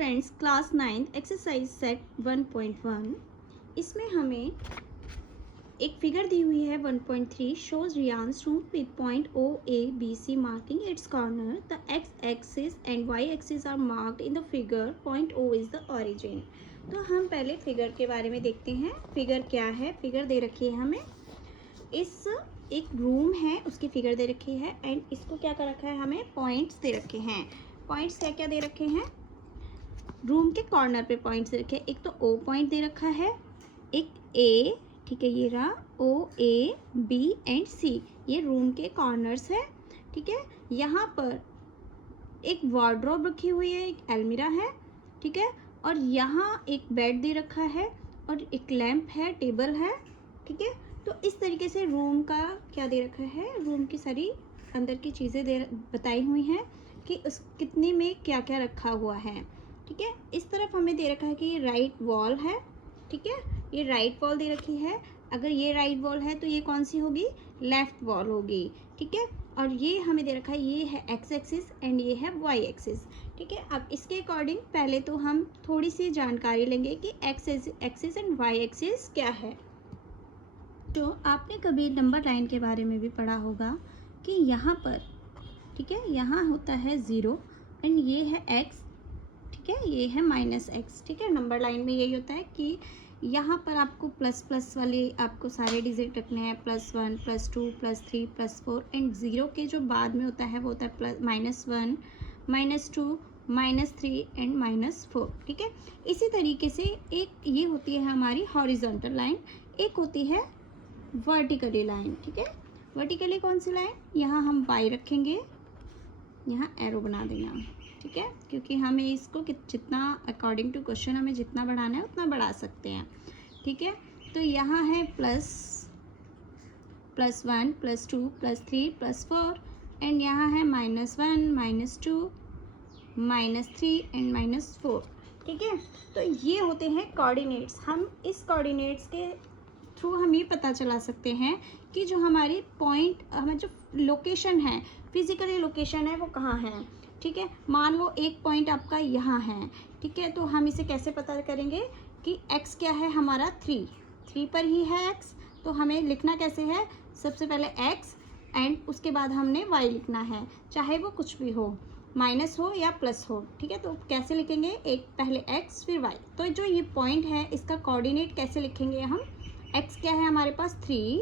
Friends, class 9 exercise set 1.1। इसमें हमें एक फिगर दी हुई है 1.3 shows Riyan's room with point O A B C marking its corner. The X axis and Y axis are marked in the figure. Point O is the origin. तो हम पहले figure के बारे में देखते हैं। फिगर क्या है? फिगर दे रखी है हमें, इस एक रूम है उसकी फिगर दे रखी है एंड इसको क्या कर रखा है, हमें पॉइंट्स दे रखे हैं। पॉइंट्स क्या क्या दे रखे हैं? रूम के कॉर्नर पे पॉइंट्स दे रखे हैं। एक तो ओ पॉइंट दे रखा है, एक ए, ठीक है, ये रहा ओ ए बी एंड सी, ये रूम के कॉर्नर्स है। ठीक है, यहाँ पर एक वार्डरोब रखी हुई है, एक अलमीरा है, ठीक है, और यहाँ एक बेड दे रखा है और एक लैंप है, टेबल है। ठीक है, तो इस तरीके से रूम का क्या दे रखा है, रूम की सारी अंदर की चीज़ें बताई हुई हैं कि उस कितने में क्या क्या रखा हुआ है। ठीक है, इस तरफ हमें दे रखा है कि ये राइट वॉल है। ठीक है, ये राइट वॉल दे रखी है। अगर ये राइट वॉल है तो ये कौन सी होगी? लेफ़्ट वॉल होगी। ठीक है, और ये हमें दे रखा है, ये है एक्स एक्सिस एंड ये है वाई एक्सिस। ठीक है, अब इसके अकॉर्डिंग पहले तो हम थोड़ी सी जानकारी लेंगे कि x axis and Y axis क्या है। तो आपने कभी नंबर लाइन के बारे में भी पढ़ा होगा कि यहाँ पर, ठीक है, यहाँ होता है 0 एंड ये है x, ठीक है, ये है -x। ठीक है, नंबर लाइन में यही होता है कि यहाँ पर आपको प्लस प्लस वाले आपको सारे डिजिट रखने हैं, +1 +2 +3 +4 एंड 0 के जो बाद में होता है वो होता है -1 -2 -3 एंड -4। ठीक है, इसी तरीके से एक ये होती है हमारी हॉरिजॉन्टल लाइन, एक होती है वर्टिकली लाइन। ठीक है, वर्टिकली कौन सी लाइन? यहाँ हम y रखेंगे, यहाँ एरो बना देना। ठीक है, क्योंकि हमें इसको जितना अकॉर्डिंग टू क्वेश्चन हमें जितना बढ़ाना है उतना बढ़ा सकते हैं। ठीक है, तो यहाँ है +1 +2 +3 +4 एंड यहाँ है -1 -2 -3 एंड -4। ठीक है, तो ये होते हैं कोऑर्डिनेट्स। हम इस कोऑर्डिनेट्स के थ्रू हम ये पता चला सकते हैं कि जो हमारी पॉइंट, हमें जो लोकेशन है, फिजिकली लोकेशन है, वो कहाँ है। ठीक है, मान लो एक पॉइंट आपका यहाँ है। ठीक है, तो हम इसे कैसे पता करेंगे कि x क्या है हमारा? 3 पर ही है x, तो हमें लिखना कैसे है? सबसे पहले x एंड उसके बाद हमने y लिखना है, चाहे वो कुछ भी हो, माइनस हो या प्लस हो। ठीक है, तो कैसे लिखेंगे? एक पहले x फिर y। तो जो ये पॉइंट है इसका कोऑर्डिनेट कैसे लिखेंगे हम? x क्या है हमारे पास? 3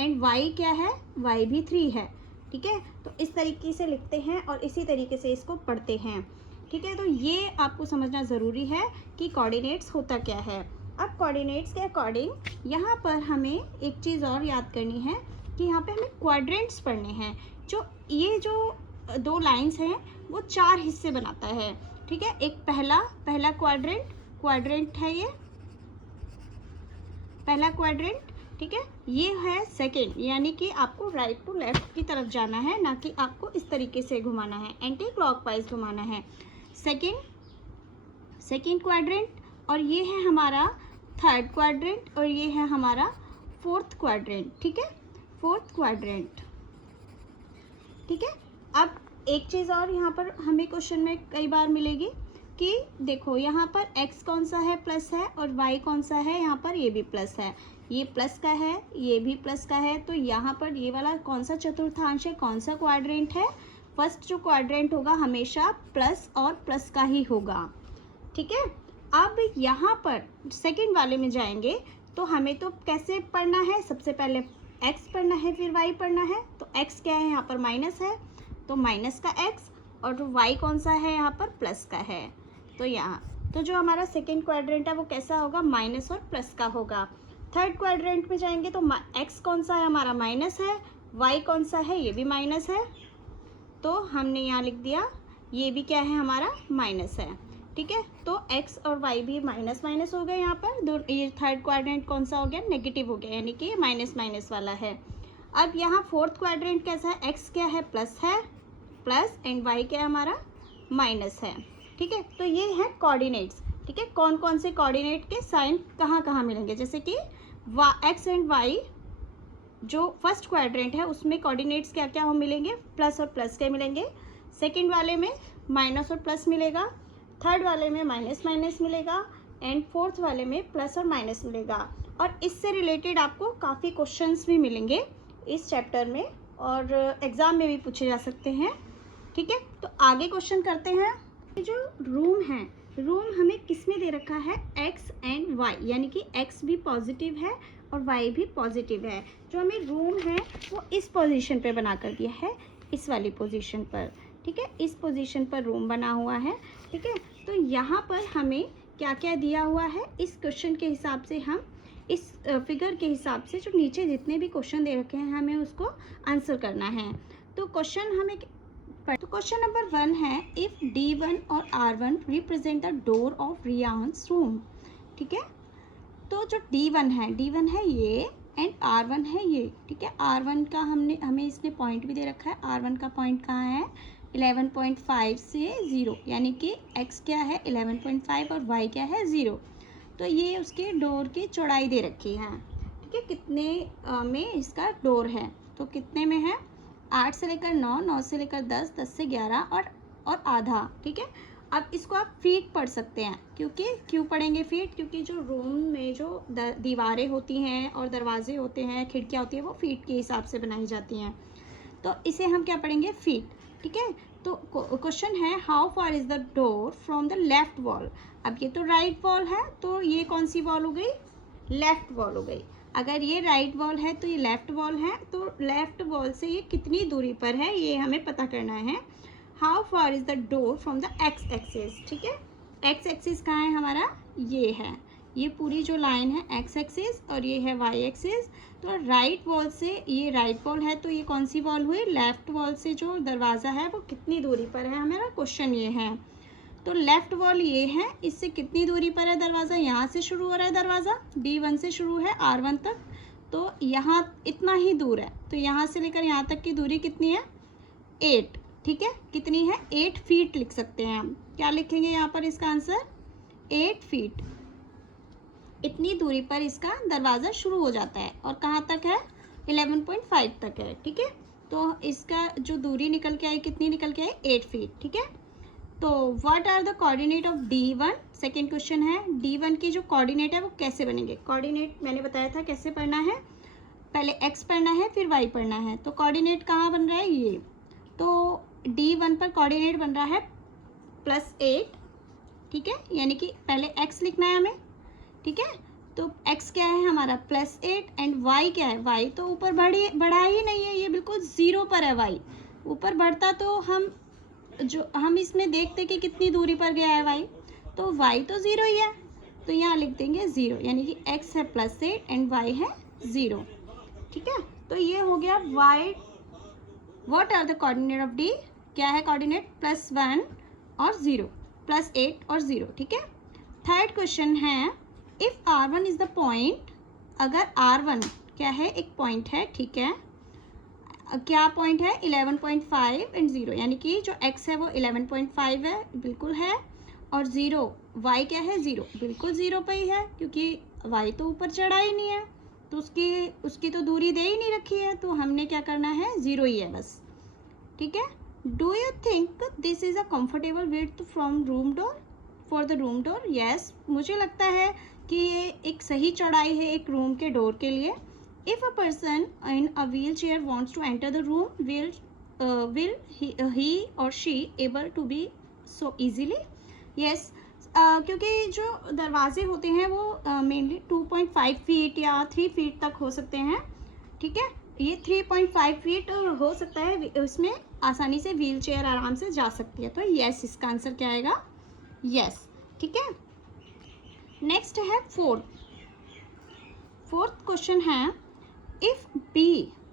एंड y क्या है? y भी 3 है। ठीक है, तो इस तरीके से लिखते हैं और इसी तरीके से इसको पढ़ते हैं। ठीक है, तो ये आपको समझना ज़रूरी है कि कोऑर्डिनेट्स होता क्या है। अब कोऑर्डिनेट्स के अकॉर्डिंग यहाँ पर हमें एक चीज़ और याद करनी है कि यहाँ पे हमें क्वाड्रेंट्स पढ़ने हैं। जो ये जो 2 लाइंस हैं वो 4 हिस्से बनाता है। ठीक है, एक पहला क्वाड्रेंट है, ये पहला क्वाड्रेंट। ठीक है, ये है सेकंड, यानी कि आपको राइट टू लेफ्ट की तरफ जाना है, ना कि आपको इस तरीके से घुमाना है, एंटी क्लॉकवाइज घुमाना है। सेकंड क्वाड्रेंट, और ये है हमारा थर्ड क्वाड्रेंट, और ये है हमारा फोर्थ क्वाड्रेंट। ठीक है, फोर्थ क्वाड्रेंट। ठीक है, अब एक चीज़ और यहाँ पर हमें क्वेश्चन में कई बार मिलेगी कि देखो यहाँ पर x कौन सा है? प्लस है, और y कौन सा है? यहाँ पर ये भी प्लस है, ये प्लस का है, ये भी प्लस का है। तो यहाँ पर ये वाला कौन सा चतुर्थांश है, कौन सा क्वाड्रेंट है? फर्स्ट जो क्वाड्रेंट होगा हमेशा प्लस और प्लस का ही होगा। ठीक है, अब यहाँ पर सेकंड वाले में जाएंगे तो हमें तो कैसे पढ़ना है? सबसे पहले x पढ़ना है, फिर y पढ़ना है। तो x क्या है? यहाँ पर माइनस है, तो माइनस का x, और जो y कौन सा है? यहाँ पर प्लस का है। तो यहाँ तो जो हमारा सेकंड क्वाड्रेंट है वो कैसा होगा? माइनस और प्लस का होगा। थर्ड क्वाड्रेंट में जाएंगे तो x कौन सा है? हमारा माइनस है, y कौन सा है? ये भी माइनस है, तो हमने यहाँ लिख दिया ये भी क्या है? हमारा माइनस है। ठीक है, तो x और y भी माइनस माइनस हो गए। यहाँ पर ये थर्ड क्वाड्रेंट कौन सा हो गया? नेगेटिव हो गया, यानी कि ये माइनस माइनस वाला है। अब यहाँ फोर्थ क्वाड्रेंट कैसा है? x क्या है? प्लस है, प्लस एंड y क्या है? हमारा माइनस है। ठीक है, तो ये है कोऑर्डिनेट्स। ठीक है, कौन कौन से कोऑर्डिनेट के साइन कहाँ कहाँ मिलेंगे? जैसे कि x एंड y जो फर्स्ट क्वाड्रेंट है उसमें कोऑर्डिनेट्स क्या क्या हो मिलेंगे? प्लस और प्लस के मिलेंगे। सेकंड वाले में माइनस और प्लस मिलेगा। थर्ड वाले में माइनस माइनस मिलेगा एंड फोर्थ वाले में प्लस और माइनस मिलेगा। और इससे रिलेटेड आपको काफ़ी क्वेश्चंस भी मिलेंगे इस चैप्टर में और एग्ज़ाम में भी पूछे जा सकते हैं। ठीक है, तो आगे क्वेश्चन करते हैं। ये जो रूम है, रूम हमें किस में दे रखा है, एक्स एंड वाई, यानी कि एक्स भी पॉजिटिव है और वाई भी पॉजिटिव है। जो हमें रूम है वो इस पोजीशन पे बना कर दिया है, इस वाली पोजीशन पर। ठीक है, इस पोजीशन पर रूम बना हुआ है। ठीक है, तो यहाँ पर हमें क्या क्या दिया हुआ है, इस क्वेश्चन के हिसाब से हम इस फिगर के हिसाब से जो नीचे जितने भी क्वेश्चन दे रखे हैं हमें उसको आंसर करना है। तो क्वेश्चन हमें तो क्वेश्चन नंबर 1 है, इफ़ D1 और R1 represent the door of Riyan's room. ठीक है, तो जो D1 है ये एंड R1 है ये। ठीक है, R1 का हमें इसने पॉइंट भी दे रखा है। R1 का पॉइंट कहाँ है, 11.5 से 0, यानी कि x क्या है 11.5 और y क्या है 0। तो ये उसके डोर की चौड़ाई दे रखी है। ठीक है, कितने में इसका डोर है, तो कितने में है, 8 से लेकर 9, 9 से लेकर 10, 10 से 11 और आधा। ठीक है, अब इसको आप फीट पढ़ सकते हैं। क्यों पढ़ेंगे फीट, क्योंकि जो रूम में जो दीवारें होती हैं और दरवाजे होते हैं, खिड़कियाँ होती हैं, वो फीट के हिसाब से बनाई जाती हैं। तो इसे हम क्या पढ़ेंगे, फीट। ठीक है, तो क्वेश्चन है, how far is the door from the left wall. अब ये तो राइट वॉल है, तो ये कौन सी वॉल हो गई, लेफ्ट वॉल हो गई। अगर ये राइट वॉल है तो ये लेफ्ट वॉल है, तो लेफ्ट वॉल से ये कितनी दूरी पर है ये हमें पता करना है। How far is the door from the X axis. ठीक है, एक्स एक्सिस कहाँ है हमारा, ये है, ये पूरी जो लाइन है एक्स एक्सिस और ये है वाई एक्सिस। तो राइट वॉल से, ये राइट वॉल है तो ये कौन सी वॉल हुई, लेफ्ट वॉल से जो दरवाज़ा है वो कितनी दूरी पर है, हमारा क्वेश्चन ये है। तो लेफ्ट वॉल ये है, इससे कितनी दूरी पर है दरवाज़ा, यहाँ से शुरू हो रहा है दरवाज़ा, D1 से शुरू है R1 तक, तो यहाँ इतना ही दूर है। तो यहाँ से लेकर यहाँ तक की दूरी कितनी है, 8। ठीक है, कितनी है, 8 फीट लिख सकते हैं हम। क्या लिखेंगे यहाँ पर इसका आंसर, 8 फीट। इतनी दूरी पर इसका दरवाज़ा शुरू हो जाता है और कहाँ तक है, 11.5 तक है। ठीक है, तो इसका जो दूरी निकल के आई, कितनी निकल के आई, 8 फीट। ठीक है, तो what are the coordinate of D1। Second question है, D1 की जो कोऑर्डिनेट है वो कैसे बनेंगे। कोऑर्डिनेट मैंने बताया था कैसे पढ़ना है, पहले x पढ़ना है फिर y पढ़ना है। तो कोऑर्डिनेट कहाँ बन रहा है, ये, तो D1 पर कोऑर्डिनेट बन रहा है +8। ठीक है, यानी कि पहले x लिखना है हमें। ठीक है, तो x क्या है हमारा +8 एंड y क्या है, y तो ऊपर बढ़ा ही नहीं है, ये बिल्कुल 0 पर है। y ऊपर बढ़ता तो हम इसमें देखते कि कितनी दूरी पर गया है y, तो y तो 0 ही है, तो यहाँ लिख देंगे 0, यानी कि x है +8 एंड y है 0। ठीक है, तो ये हो गया y। What are the coordinate of D, क्या है कोऑर्डिनेट, +1 और 0, +8 और 0। ठीक है, थर्ड क्वेश्चन है, if R1 is the point, अगर R1 क्या है, एक पॉइंट है। ठीक है, क्या पॉइंट है, 11.5 एंड 0, यानी कि जो x है वो 11.5 है, बिल्कुल है, और 0 y क्या है, 0, बिल्कुल 0 पे ही है, क्योंकि y तो ऊपर चढ़ा ही नहीं है, तो उसकी तो दूरी दे ही नहीं रखी है, तो हमने क्या करना है, 0 ही है बस। ठीक है, do you think this is a comfortable width from room door for the room door. Yes, मुझे लगता है कि ये एक सही चौड़ाई है एक रूम के डोर के लिए। If a person in a wheelchair wants to enter the room, will he or she able to be so easily? Yes, क्योंकि जो दरवाजे होते हैं वो मेनली 2.5 फीट या 3 फीट तक हो सकते हैं। ठीक है, ये 3.5 फीट हो सकता है, उसमें आसानी से व्हील चेयर आराम से जा सकती है। तो यस, इसका आंसर क्या आएगा, यस। ठीक है, नेक्स्ट है फोर्थ क्वेश्चन है, इफ़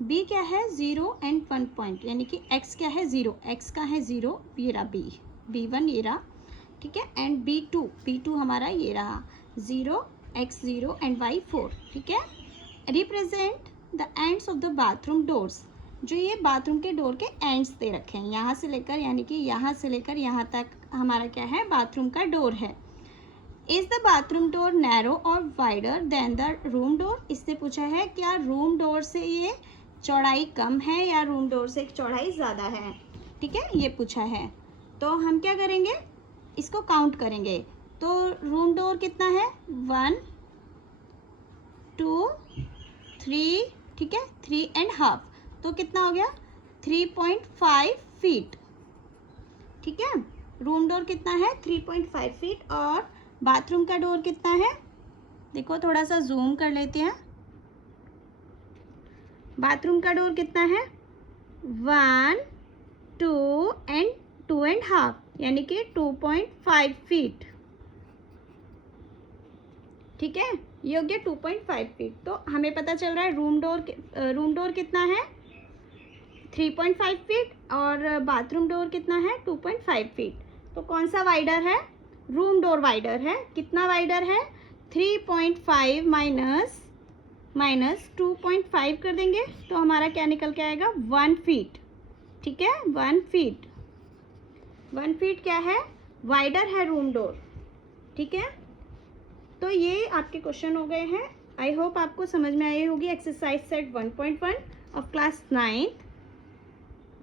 बी क्या है, 0 एंड 1 पॉइंट, यानी कि x क्या है, 0, x का है 0, ये रहा B1 ये रहा। ठीक है, एंड B2 हमारा ये रहा 0, x 0 एंड y 4। ठीक है, represent the ends of the bathroom doors, जो ये बाथरूम के डोर के एंड्स दे रखे हैं, यहाँ से लेकर, यानी कि यहाँ से लेकर यहाँ तक हमारा क्या है, बाथरूम का डोर है। Is the bathroom door narrow और wider than the room door. इससे पूछा है क्या रूम डोर से ये चौड़ाई कम है या रूम डोर से चौड़ाई ज़्यादा है। ठीक है, ये पूछा है, तो हम क्या करेंगे, इसको काउंट करेंगे तो रूम डोर कितना है 1 2 3, ठीक है 3.5, तो कितना हो गया 3.5 फीट, ठीक है। रूम डोर कितना है 3.5 फीट और बाथरूम का डोर कितना है, देखो थोड़ा सा जूम कर लेते हैं। बाथरूम का डोर कितना है 1 2 एंड 2.5 यानी कि 2.5 फीट, ठीक है। ये हो गया 2.5 फीट। तो हमें पता चल रहा है रूम डोर कितना है 3.5 फीट और बाथरूम डोर कितना है 2.5 फीट। तो कौन सा वाइडर है, रूम डोर वाइडर है। कितना वाइडर है 3.5 माइनस 2.5 कर देंगे तो हमारा क्या निकल के आएगा 1 फीट, ठीक है 1 फीट। 1 फीट क्या है वाइडर है रूम डोर, ठीक है। तो ये आपके क्वेश्चन हो गए हैं। आई होप आपको समझ में आई होगी एक्सरसाइज सेट 1.1 ऑफ क्लास 9।